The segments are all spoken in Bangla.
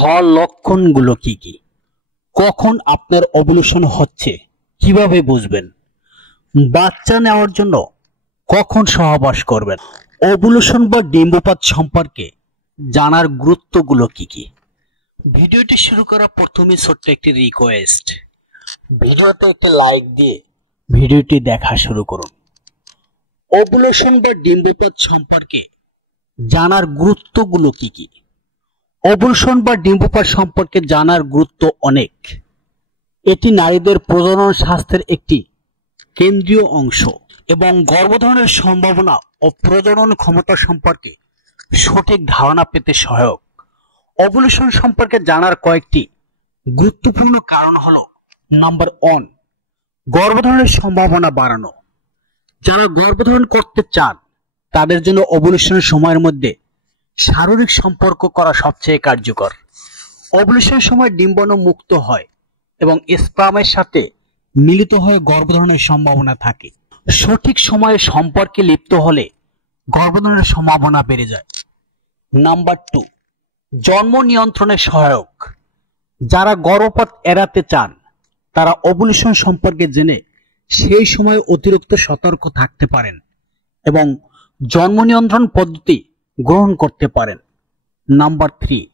হওয়ার লক্ষণগুলো কি কি? কখন আপনার ওভুলেশন হচ্ছে কিভাবে বুঝবেন? বাচ্চা নেওয়ার জন্য কখন সহবাস করবেন? ওভুলেশন বা ডিম্বপাত সম্পর্কে জানার গুরুত্বগুলো কি কি? ভিডিওটি শুরু করার প্রথমে ছোট্ট একটি রিকোয়েস্ট, ভিডিওতে একটা লাইক দিয়ে ভিডিওটি দেখা শুরু করুন। ওভুলেশন বা ডিম্বপাত সম্পর্কে জানার গুরুত্বগুলো কি কি? ওভুলেশন বা ডিম্বপাত সম্পর্কে জানার গুরুত্ব অনেক। এটি নারীদের প্রজনন স্বাস্থ্যের একটি কেন্দ্রীয় অংশ এবং গর্ভধারণের সম্ভাবনা ও প্রজনন ক্ষমতা সম্পর্কে সঠিক ধারণা পেতে সহায়ক। ওভুলেশন সম্পর্কে জানার কয়েকটি গুরুত্বপূর্ণ কারণ হলো: নাম্বার 1, গর্ভধারণের সম্ভাবনা বাড়ানো। যারা গর্ভধারণ করতে চান তাদের জন্য ওভুলেশনের সময়ের মধ্যে শারীরিক সম্পর্ক করা সবচেয়ে কার্যকর। ওভুলেশনের সময় ডিম্বাণু মুক্ত হয় এবং স্পার্মের সাথে মিলিত হয়ে গর্ভধারণের সম্ভাবনা থাকে। সঠিক সময়ে সম্পর্কে লিপ্ত হলে গর্ভধারণের সম্ভাবনা বেড়ে যায়। নাম্বার 2, জন্ম নিয়ন্ত্রণে সহায়ক। যারা গর্ভপাত এড়াতে চান তারা ওভুলেশন সম্পর্কে জেনে সেই সময় অতিরিক্ত সতর্ক থাকতে পারেন এবং জন্ম নিয়ন্ত্রণ পদ্ধতি গ্রহণ করতে পারেন। নাম্বার 3,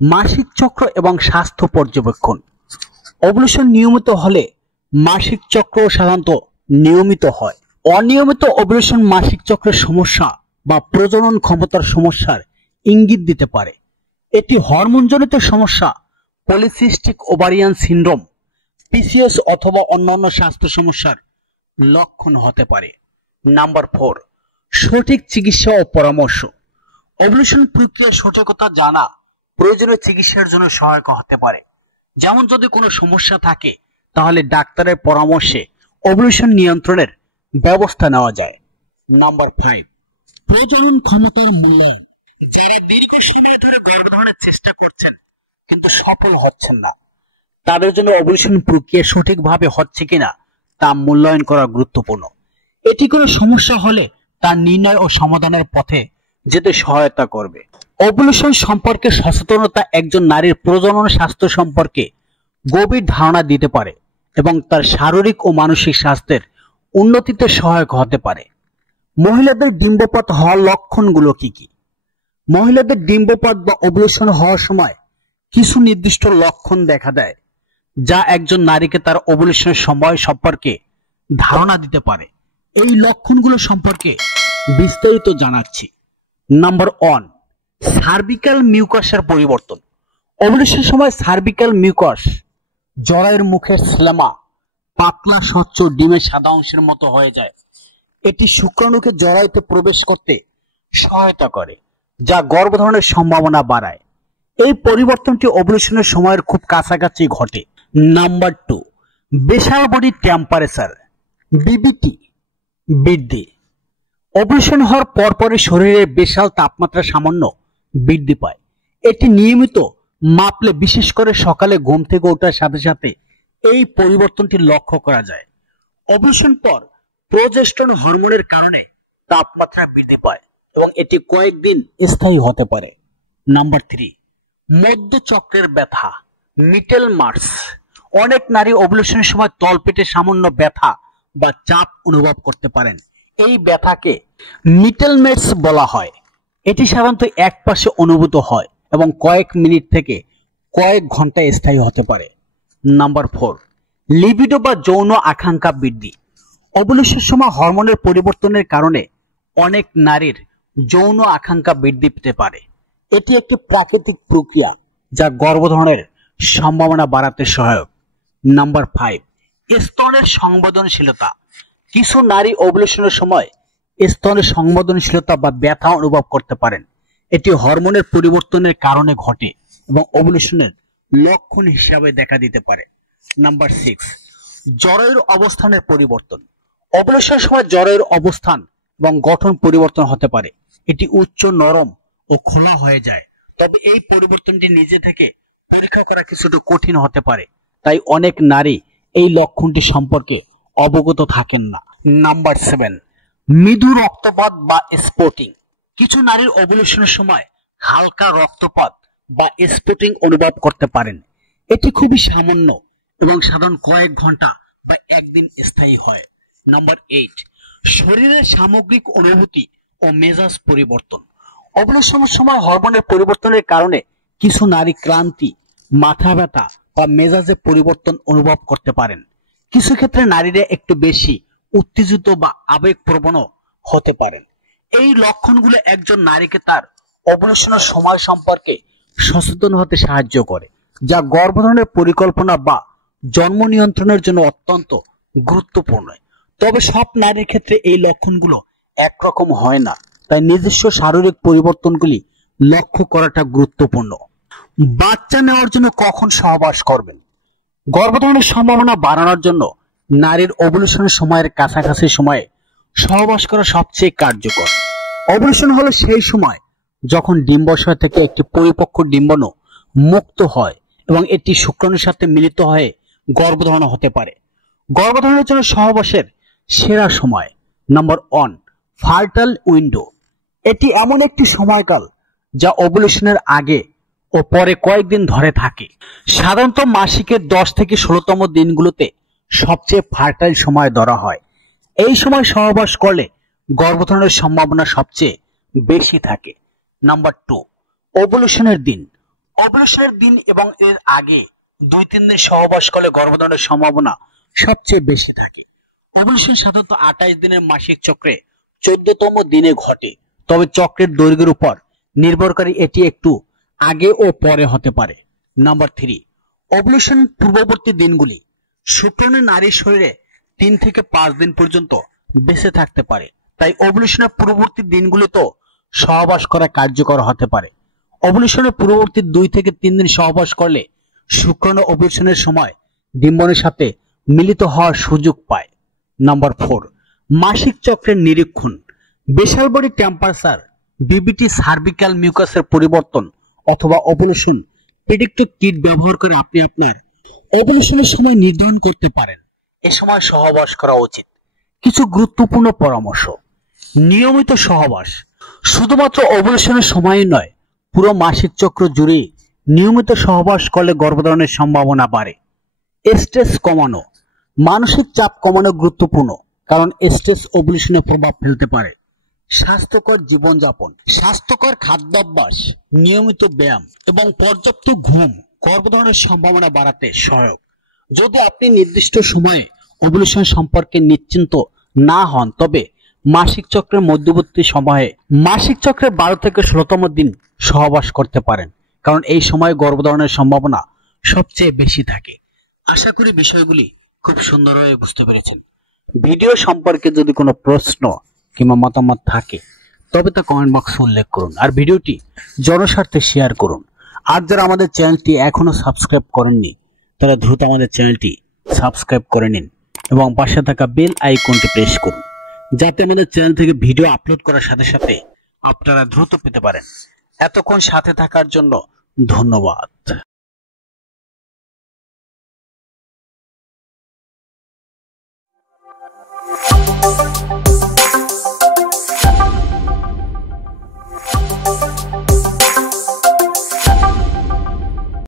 মাসিক চক্র এবং স্বাস্থ্য পর্যবেক্ষণ। ওভুলেশন নিয়মিত হলে মাসিক চক্র সাধারণত নিয়মিত হয়। অনিয়মিত ওভুলেশন মাসিক চক্রের সমস্যা বা প্রজনন ক্ষমতার সমস্যার ইঙ্গিত দিতে পারে। এটি হরমোনজনিত সমস্যা, পলিসিস্টিক ওভারিয়ান সিনড্রোম, পিসিওএস অথবা অন্যান্য স্বাস্থ্য সমস্যার লক্ষণ হতে পারে। নাম্বার 4, সঠিক চিকিৎসা ও পরামর্শ। ওভুলেশন প্রক্রিয়ার সঠিকতা জানা প্রয়োজনীয় চিকিৎসার জন্য সহায়ক হতে পারে। যেমন যদি কোনো সমস্যা থাকে তাহলে ডাক্তারের পরামর্শে ওভুলেশন নিয়ন্ত্রণের ব্যবস্থা নেওয়া যায়। নাম্বার 5, প্রজনন ক্ষমতার মূল্যায়ন। যারা দীর্ঘ সময় ধরে গর্ভধারণের চেষ্টা করছেন কিন্তু সফল হচ্ছেন না তাদের জন্য ওভুলেশন প্রক্রিয়া সঠিকভাবে হচ্ছে কিনা তা মূল্যায়ন করা গুরুত্বপূর্ণ। এটি কোনো সমস্যা হলে তা নির্ণয় ও সমাধানের পথে যেতে সহায়তা করবে। ওভুলেশন সম্পর্কে সচেতনতা একজন নারীর প্রজনন স্বাস্থ্য সম্পর্কে গভীর ধারণা দিতে পারে এবং তার শারীরিক ও মানসিক স্বাস্থ্যের উন্নতিতে সহায়ক হতে পারে। মহিলাদের ডিম্বপাত হওয়ার লক্ষণগুলো কি কি? মহিলাদের ডিম্বপাত বা ওভুলেশন হওয়ার সময় কিছু নির্দিষ্ট লক্ষণ দেখা দেয় যা একজন নারীকে তার ওভুলেশনের সময় সম্পর্কে ধারণা দিতে পারে। এই লক্ষণগুলো সম্পর্কে বিস্তারিত জানাচ্ছি। নাম্বার 1, সার্ভিক্যাল মিউকাসের পরিবর্তন। ওভুলেশনের সময় সার্ভিক্যাল মিউকাস জরায়ুর মুখের স্লেমা পাতলা স্বচ্ছ ডিমের সাদা অংশের মতো হয়ে যায়। এটি শুক্রাণুকে জরায়ুতে প্রবেশ করতে সহায়তা করে যা গর্ভধারণের সম্ভাবনা বাড়ায়। এই পরিবর্তনটি ওভুলেশনের সময়ের খুব কাছাকাছি ঘটে। Number 2, basal body temperature BBT বৃদ্ধি। ওভুলেশন হওয়ার পরপরই শরীরের বেসাল তাপমাত্রা সামান্য বৃদ্ধি পায়। এটি নিয়মিত মাপলে, বিশেষ করে সকালে ঘুম থেকে ওঠার সাথে সাথে এই পরিবর্তনটি লক্ষ্য করা যায়। ওভুলেশন পর প্রোজেস্টেরন হরমোনের কারণে তাপমাত্রা বৃদ্ধি পায় এবং এটি কয়েকদিন স্থায়ী হতে পারে। নাম্বার 3, মধ্যচক্রের ব্যথা মিটেল মার্স। অনেক নারী ওভুলেশনের সময় তলপেটে সামান্য ব্যথা বা চাপ অনুভব করতে পারেন। এই ব্যথাকে মিটেল মেটস বলা হয়। এটি সাধারণত এক পাশে অনুভূত হয় এবং কয়েক মিনিট থেকে কয়েক ঘন্টা স্থায়ী হতে পারে। নাম্বার 4, লিবিডো বা যৌন আকাঙ্ক্ষা বৃদ্ধি। ওভুলেশনের সময় হরমোনের পরিবর্তনের কারণে অনেক নারীর যৌন আকাঙ্ক্ষা বৃদ্ধি পেতে পারে। এটি একটি প্রাকৃতিক প্রক্রিয়া যা গর্ভধারণের সম্ভাবনা বাড়াতে সহায়ক। নাম্বার 5, স্তনের সংবেদনশীলতা। কিছু নারী ওভুলেশনের সময় স্তনের সংবেদনশীলতা বা ব্যথা অনুভব করতে পারেন। এটি হরমোনের পরিবর্তনের কারণে ঘটে এবং ওভুলেশনের লক্ষণ হিসাবে দেখা দিতে পারে। নাম্বার 6, জরায়ুর অবস্থানের পরিবর্তন। ওভুলেশনের সময় জরায়ুর অবস্থান এবং গঠন পরিবর্তন হতে পারে। এটি উচ্চ, নরম ও খোলা হয়ে যায়। তবে এই পরিবর্তনটি নিজে থেকে পরীক্ষা করা কিছুটা কঠিন হতে পারে, তাই অনেক নারী এই লক্ষণটি সম্পর্কে অবগত থাকেন না। নাম্বার 7, মৃদু রক্তপাত বা স্পটিং। কিছু নারীর ওভুলেশনের সময় হালকা রক্তপাত বা স্পটিং অনুভব করতে পারেন। এটি খুবই সামান্য এবং সাধারণ কয়েক ঘন্টা বা একদিন স্থায়ী হয়। নাম্বার 8, শরীরের সামগ্রিক অনুভূতি ও মেজাজ পরিবর্তন। ওভুলেশনের সময় হরমোনের পরিবর্তনের কারণে কিছু নারী ক্লান্তি, মাথা ব্যথা বা মেজাজে পরিবর্তন অনুভব করতে পারেন। কিছু ক্ষেত্রে নারীরা একটু বেশি উত্তেজিত বা আবেগপ্রবণ হতে পারেন। এই লক্ষণগুলো একজন নারীকে তার ওভুলেশনের সময় সম্পর্কে সচেতন হতে সাহায্য করে, যা গর্ভধারণের পরিকল্পনা বা জন্ম নিয়ন্ত্রণের জন্য অত্যন্ত গুরুত্বপূর্ণ। তবে সব নারীর ক্ষেত্রে এই লক্ষণগুলো একরকম হয় না, তাই নিজস্ব শারীরিক পরিবর্তনগুলি লক্ষ্য করাটা গুরুত্বপূর্ণ। বাচ্চা নেওয়ার জন্য কখন সহবাস করবেন? গর্ভধারণের সম্ভাবনা বাড়ানোর জন্য নারীর ওভুলেশনের সময়ের কাছাকাছি সময়ে সহবাস করা সবচেয়ে কার্যকর। ওভুলেশন হলো সেই সময় যখন ডিম্বাশয় থেকে একটি পরিপক্ক ডিম্বাণু মুক্ত হয় এবং এটি শুক্রাণুর সাথে মিলিত হয়ে গর্ভধারণ হতে পারে। গর্ভধারণের জন্য সহবাসের সেরা সময়। Number 1, fertile window. এটি এমন একটি সময়কাল যা ওভুলেশনের আগে ও পরে কয়েকদিন ধরে থাকে। সাধারণত মাসিকের 10 থেকে 16তম দিনগুলোতে সবচেয়ে ফার্টাইল সময় ধরা হয়। এই সময় সহবাস করলে গর্ভধারণের সম্ভাবনা সবচেয়ে বেশি থাকে। নাম্বার 2, ওভুলেশনের দিন। ওভুলেশনের দিন এবং এর আগে 2-3 দিন সহবাস করলে গর্ভধারণের সম্ভাবনা সবচেয়ে বেশি থাকে। ওভুলেশন সাধারণত 28 দিনের মাসিক চক্রে 14তম দিনে ঘটে, তবে চক্রের দৈর্ঘ্যের উপর নির্ভর করে এটি একটু আগে ও পরে হতে পারে। নাম্বার 3, ওভুলেশন পূর্ববর্তী দিনগুলি। শুক্রাণু নারীর শরীরে 3 থেকে 5 দিন পর্যন্ত বেঁচে থাকতে পারে, তাই ওভুলেশনের পূর্ববর্তী দিনগুলিতেও সহবাস করা কার্যকর হতে পারে। ওভুলেশনের পূর্ববর্তী 2 থেকে 3 দিন সহবাস করলে শুক্রাণু ওভুলেশনের সময় ডিম্বাণুর সাথে মিলিত হওয়ার সুযোগ পায়। নাম্বার 4, মাসিক চক্রের নিরীক্ষণ। Basal body temperature, BBT, cervical মিউকাসের পরিবর্তন অথবা ওভুলেশন প্রেডিক্টর কিট ব্যবহার করে আপনি আপনার ওভুলেশনের সময় নির্ধারণ করতে পারেন। এ সময় সহবাস করা উচিত। কিছু গুরুত্বপূর্ণ পরামর্শ। নিয়মিত সহবাস শুধুমাত্র ওভুলেশনের সময়ই নয়, পুরো মাসিক চক্র জুড়ে নিয়মিত সহবাস করলে গর্ভধারণের সম্ভাবনা বাড়ে। স্ট্রেস কমানো। মানসিক চাপ কমানো গুরুত্বপূর্ণ, কারণ স্ট্রেস ওভুলেশনে প্রভাব ফেলতে পারে। স্বাস্থ্যকর জীবনযাপন, স্বাস্থ্যকর খাদ্যাভ্যাস, নিয়মিত ব্যায়াম এবং পর্যাপ্ত ঘুম গর্ভধারণের সম্ভাবনা বাড়াতে সহায়ক। যদি আপনি নির্দিষ্ট সময়ে ওভুলেশন সম্পর্কে নিশ্চিন্ত না হন, তবে মাসিক চক্রের মধ্যবর্তী সময়ে মাসিক চক্রের 12 থেকে 16তম দিন সহবাস করতে পারেন, কারণ এই সময়ে গর্ভধারণের সম্ভাবনা সবচেয়ে বেশি থাকে। আশা করি বিষয়গুলি খুব সুন্দরভাবে বুঝতে পেরেছেন। ভিডিও সম্পর্কে যদি কোনো প্রশ্ন কিংবা মতামত থাকে তবে তা কমেন্ট বক্সে উল্লেখ করুন, আর ভিডিওটি জনস্বার্থে শেয়ার করুন। আর যারা আমাদের চ্যানেলটি এখনো সাবস্ক্রাইব করেননি তারা দ্রুত আমাদের চ্যানেলটি সাবস্ক্রাইব করে নিন এবং পাশে থাকা বেল আইকনটি প্রেস করুন, যাতে আমাদের চ্যানেল থেকে ভিডিও আপলোড করার সাথে সাথে আপনারা দ্রুত পেতে পারেন। এতক্ষণ সাথে থাকার জন্য ধন্যবাদ।